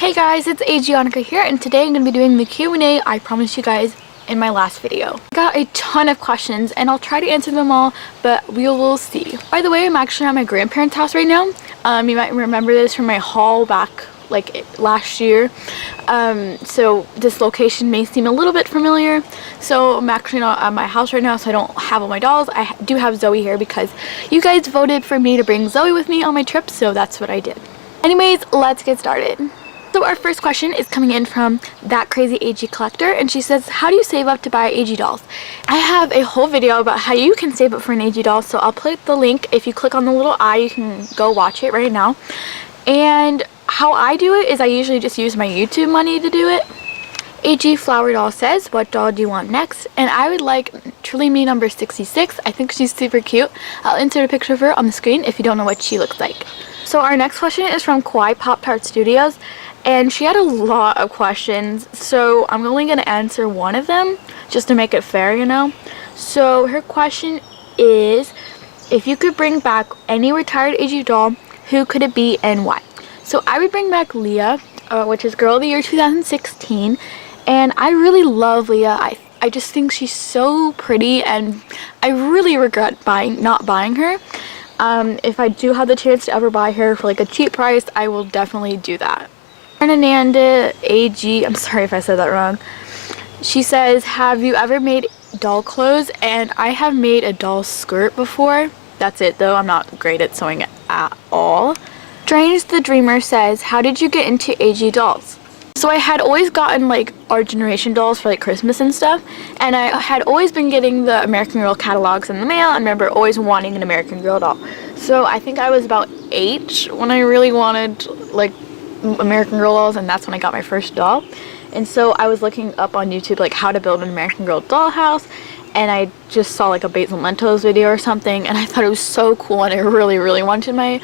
Hey guys, it's AGAnnika here, and today I'm going to be doing the Q&A I promised you guys in my last video. I got a ton of questions and I'll try to answer them all, but we will see. By the way, I'm actually at my grandparents' house right now. You might remember this from my haul back like last year. So this location may seem a little bit familiar. So I'm actually not at my house right now, so I don't have all my dolls. I do have Zoe here because you guys voted for me to bring Zoe with me on my trip, so that's what I did. Anyways, let's get started. So our first question is coming in from That Crazy AG Collector, and she says, how do you save up to buy AG dolls? I have a whole video about how you can save up for an AG doll, so I'll put the link. If you click on the little eye, you can go watch it right now. And how I do it is I usually just use my YouTube money to do it. AG Flower Doll says, what doll do you want next? And I would like Truly Me number 66. I think she's super cute. I'll insert a picture of her on the screen if you don't know what she looks like. So our next question is from Kawaii Pop Tart Studios. And she had a lot of questions, so I'm only going to answer one of them, just to make it fair, you know. So her question is, if you could bring back any retired AG doll, who could it be and why? So I would bring back Leah, which is Girl of the Year 2016, and I really love Leah. I just think she's so pretty, and I really regret not buying her. If I do have the chance to ever buy her for like a cheap price, I will definitely do that. Fernanda AG, I'm sorry if I said that wrong. She says, have you ever made doll clothes? And I have made a doll skirt before. That's it though, I'm not great at sewing at all. Strange the Dreamer says, how did you get into AG dolls? So I had always gotten like our generation dolls for like Christmas and stuff, and I had always been getting the American Girl catalogs in the mail, and remember always wanting an American Girl doll. So I think I was about 8 when I really wanted like American Girl dolls, and that's when I got my first doll. And so I was looking up on YouTube like how to build an American Girl dollhouse, and I just saw like a Basil Mentos video or something, and I thought it was so cool, and I really wanted my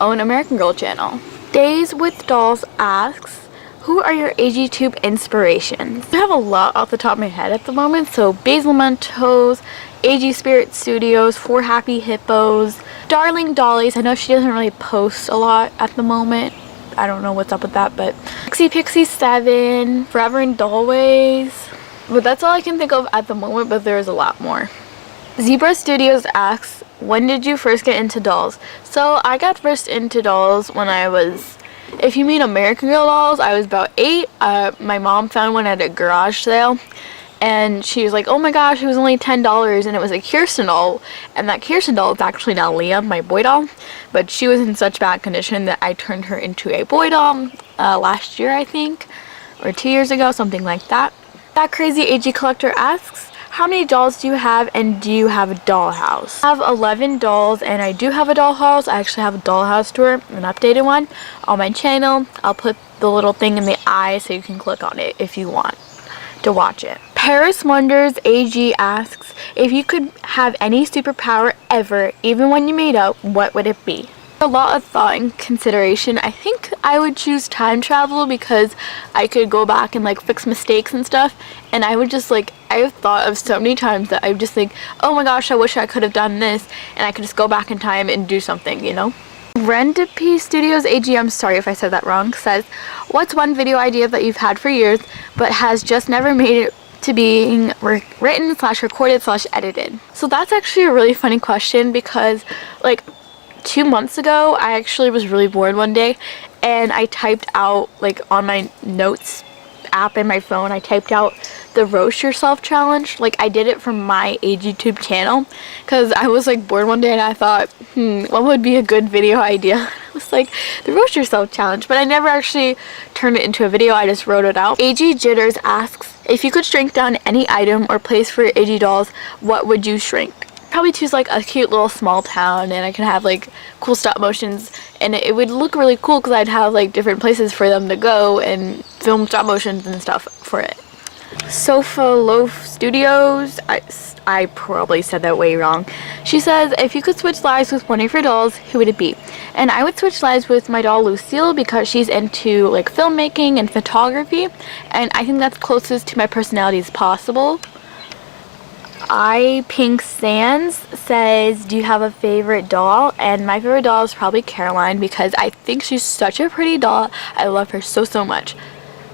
own American Girl channel. Days with Dolls asks, who are your AG tube inspirations? I have a lot off the top of my head at the moment, so Basil Mentos, AG Spirit Studios, 4 Happy Hippos, Darling Dollies. I know she doesn't really post a lot at the moment. I don't know what's up with that, but Pixie 7, Forever and Dollways. But that's all I can think of at the moment, but there's a lot more. Zebra Studios asks, when did you first get into dolls? So I got first into dolls when I was, if you mean American Girl dolls, I was about 8. My mom found one at a garage sale, and she was like, oh my gosh, it was only $10, and it was a Kirsten doll, and that Kirsten doll is actually now Liam, my boy doll, but she was in such bad condition that I turned her into a boy doll last year, I think, or 2 years ago, something like that. That Crazy AG Collector asks, how many dolls do you have, and do you have a dollhouse? I have 11 dolls, and I do have a dollhouse. I actually have a dollhouse tour, an updated one, on my channel. I'll put the little thing in the eye so you can click on it if you want to watch it. Paris Wonders AG asks, if you could have any superpower ever, even when you made out, what would it be? A lot of thought and consideration. I think I would choose time travel because I could go back and like fix mistakes and stuff, and I would just like, I have thought of so many times that I would just think, oh my gosh, I wish I could have done this, and I could just go back in time and do something, you know? Rendipe Studios AG, I'm sorry if I said that wrong, says, what's one video idea that you've had for years but has just never made it to being written / recorded / edited? So that's actually a really funny question because like 2 months ago I actually was really bored one day, and I typed out like on my notes app in my phone, I typed out the roast yourself challenge. Like I did it from my AGTube channel because I was like bored one day and I thought, what would be a good video idea? It was like the roast yourself challenge, but I never actually turned it into a video. I just wrote it out. AG Jitters asks, if you could shrink down any item or place for your AG dolls, what would you shrink? Probably choose like a cute little small town, and I could have like cool stop motions, and it would look really cool because I'd have like different places for them to go and film stop motions and stuff for it. Sofa Loaf Studios, I probably said that way wrong. She says, if you could switch lives with one of your dolls, who would it be? And I would switch lives with my doll Lucile because she's into like filmmaking and photography, and I think that's closest to my personality as possible. I Pink Sands says, do you have a favorite doll? And my favorite doll is probably Caroline because I think she's such a pretty doll. I love her so much.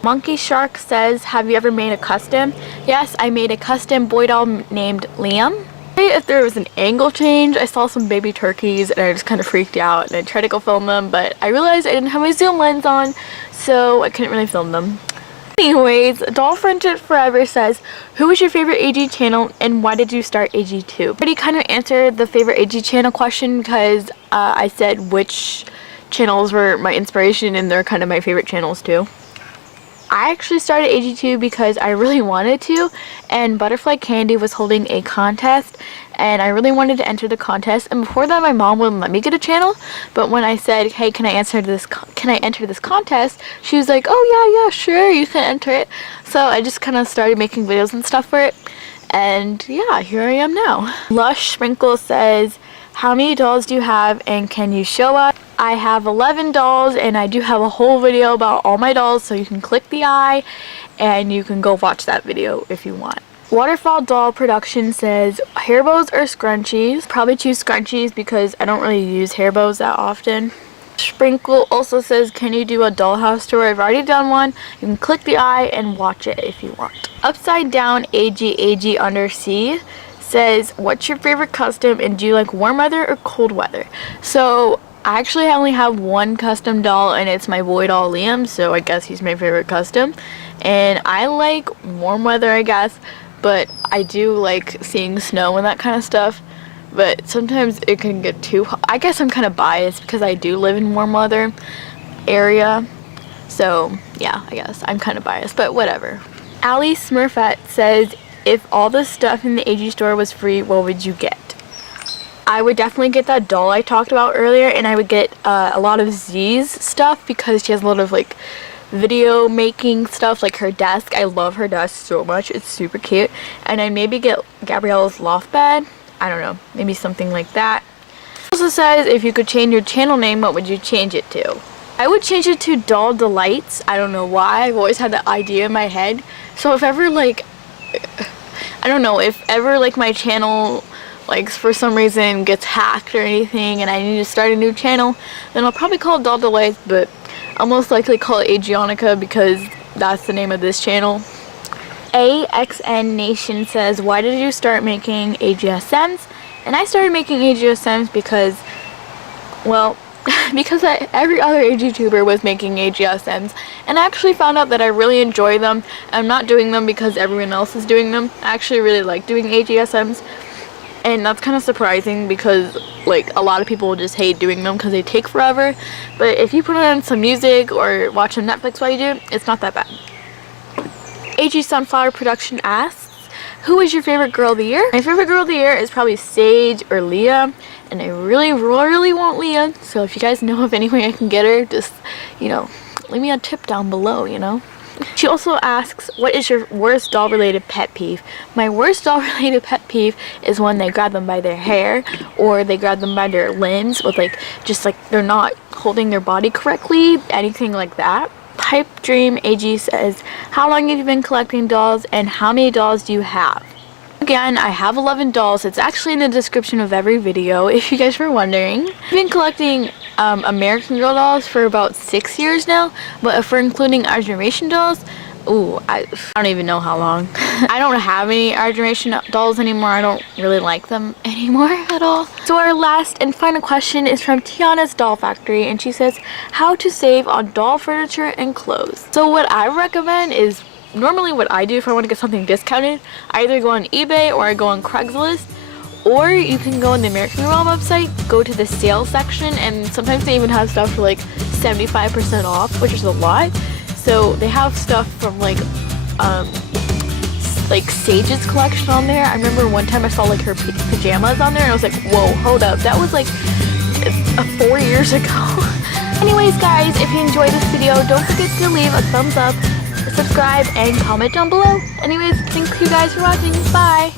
Monkey Shark says, have you ever made a custom? Yes, I made a custom boy doll named Liam. If there was an angle change, I saw some baby turkeys and I just kind of freaked out and I tried to go film them, but I realized I didn't have my zoom lens on, so I couldn't really film them. Anyways, Doll Friendship Forever says, who was your favorite AG channel and why did you start AG2? I already kind of answered the favorite AG channel question because I said which channels were my inspiration and they're kind of my favorite channels too. I actually started AG2 because I really wanted to, and Butterfly Candy was holding a contest and I really wanted to enter the contest, and before that my mom wouldn't let me get a channel, but when I said, hey, can I enter this contest, she was like, oh yeah, sure, you can enter it. So I just kind of started making videos and stuff for it, and yeah, here I am now. Lush Sprinkle says, how many dolls do you have and can you show us? I have 11 dolls and I do have a whole video about all my dolls, so you can click the eye and you can go watch that video if you want. Waterfall Doll Production says, hair bows or scrunchies? Probably choose scrunchies because I don't really use hair bows that often. Sprinkle also says, can you do a dollhouse tour? I've already done one. You can click the eye and watch it if you want. Upside Down AG Undersea says, what's your favorite custom and do you like warm weather or cold weather? So I actually only have one custom doll and it's my boy doll Liam, so I guess he's my favorite custom. And I like warm weather, I guess, but I do like seeing snow and that kind of stuff. But sometimes it can get too hot. I guess I'm kind of biased because I do live in warm weather area. So yeah, I guess I'm kind of biased, but whatever. Ali Smurfette says, if all the stuff in the AG store was free, what would you get? I would definitely get that doll I talked about earlier, and I would get a lot of Z's stuff because she has a lot of like video making stuff, like her desk. I love her desk so much. It's super cute. And I'd maybe get Gabrielle's loft bed. I don't know, maybe something like that. It also says, if you could change your channel name, what would you change it to? I would change it to Doll Delights. I don't know why. I've always had that idea in my head. So if ever like, I don't know, if ever like my channel like for some reason gets hacked or anything and I need to start a new channel, then I'll probably call it Doll Delights, but I'll most likely call it AGAnnika because that's the name of this channel. AXN Nation says, why did you start making AGSMs? And I started making AGSMs because, well, because every other AGtuber was making AGSMs, and I actually found out that I really enjoy them. I'm not doing them because everyone else is doing them. I actually really like doing AGSMs, and that's kind of surprising because like a lot of people just hate doing them because they take forever, but if you put on some music or watch some Netflix while you do it, it's not that bad. AG Sunflower Production asks, who is your favorite girl of the year? My favorite girl of the year is probably Saige or Leah, and I really want Leah, so if you guys know of any way I can get her, just, you know, leave me a tip down below, you know. She also asks, what is your worst doll related pet peeve? My worst doll related pet peeve is when they grab them by their hair or they grab them by their limbs with like, just like they're not holding their body correctly, anything like that. Pipe Dream AG says, how long have you been collecting dolls and how many dolls do you have? Again, I have 11 dolls. It's actually in the description of every video if you guys were wondering. I've been collecting American Girl dolls for about 6 years now, but if we're including our generation dolls, ooh, I don't even know how long. I don't have any our generation dolls anymore. I don't really like them anymore at all. So our last and final question is from Tiana's Doll Factory, and she says, how to save on doll furniture and clothes. So what I recommend is, normally what I do if I want to get something discounted, I either go on eBay or I go on Craigslist, or you can go on the American Girl website, go to the sales section, and sometimes they even have stuff for like 75% off, which is a lot. So they have stuff from like Saige's collection on there. I remember one time I saw like her pajamas on there and I was like, whoa, hold up, that was like 4 years ago. Anyways guys, if you enjoyed this video, don't forget to leave a thumbs up, subscribe, and comment down below. Anyways, thank you guys for watching. Bye!